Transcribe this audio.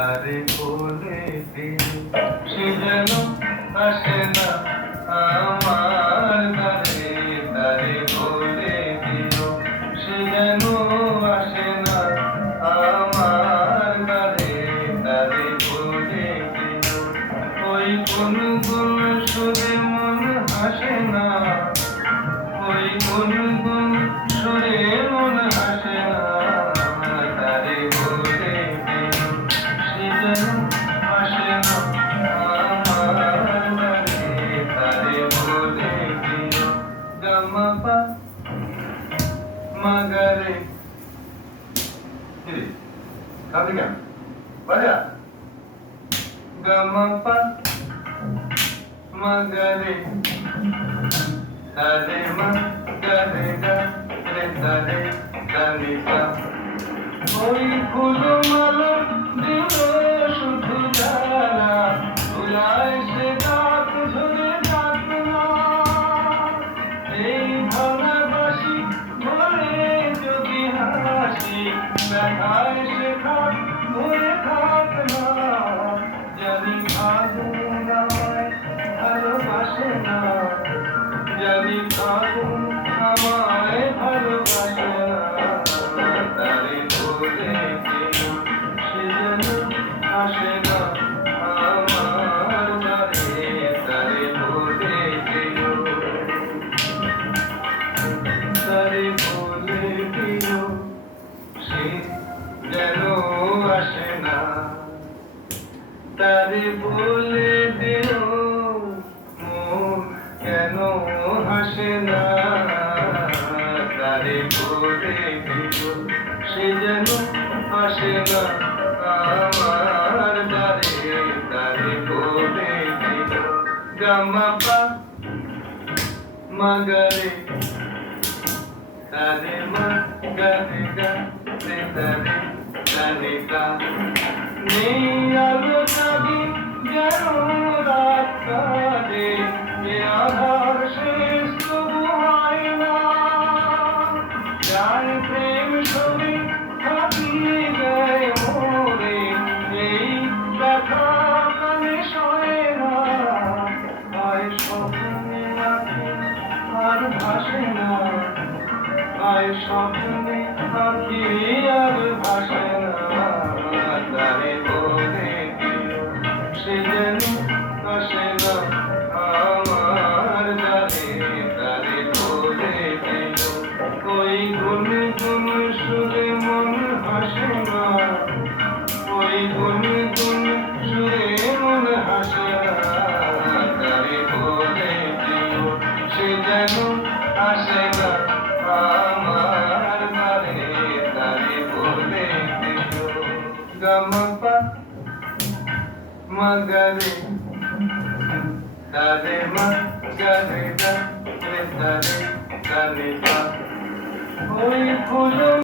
তারে বলে দিল সে যেন আসে না আমার দ্বারে, তারে বলে দিল সে যেন আসে না আমার দ্বারে, তারে বলে দিল ওই কোন গুণ সুরে মন হাসে না, ওই কোন গুণ সুরে মন হাসে না, তারে বলে দিল সে যেন আসে না আমার দ্বারে, তারে বলে দিল গামা পা মাগারে কিরে কাঁদে কেন বাজা গামা পা মাগারে তারে মা গারে গা রে তারে গানে গা ওই ফুলো মালা দিল শুধু যারা ভুলায় সে ডাক ধরে ডাক না, এই ভালোবাসি ভরে যদি হাসি দেখায় সে খাট ভরে খাট না, জানি আগুন আমায় ভালোবাসে না, জানি আগুন আমায় ভালোবাসে না, তারে বলে দিল সে যেন আসে না আমার দ্বারে, তারে বলে দিল, তারে বলে দিল সে যেন আসে না, তারে বলে দিল মন কেন হাসে না, তারে বলে দিল সে যেন আসে না আমার দ্বারে, তারে বলে দিল গামা পা মাগারে তারে মা গারে গা রে তারে গানে গা নেই আলো জাগি যেন রাত কাটে এ আধার শেষ তবু হয় না, যার প্রেম ছবি থাকিয়ে যায় মোরে এই দেখা কানে শোয় না, আয় স্বপ্নে আঁখি আর ভাসে না, আয় স্বপ্নে আঁখি আর ভাসে না, তারে বলে দিল সে যেন আসে না আমার দ্বারে, তারে বলে দিল ওই গুন গুন সুরে মন হাসে না, ওই গুন গুন সুরে মন হাসে না, তারে বলে দিল সে যেন আসে না আমার দ্বারে, তারে বলে দিল গামা পা মাগারে তারে মা গারে গা রে তারে গানে গা ওই ফুলো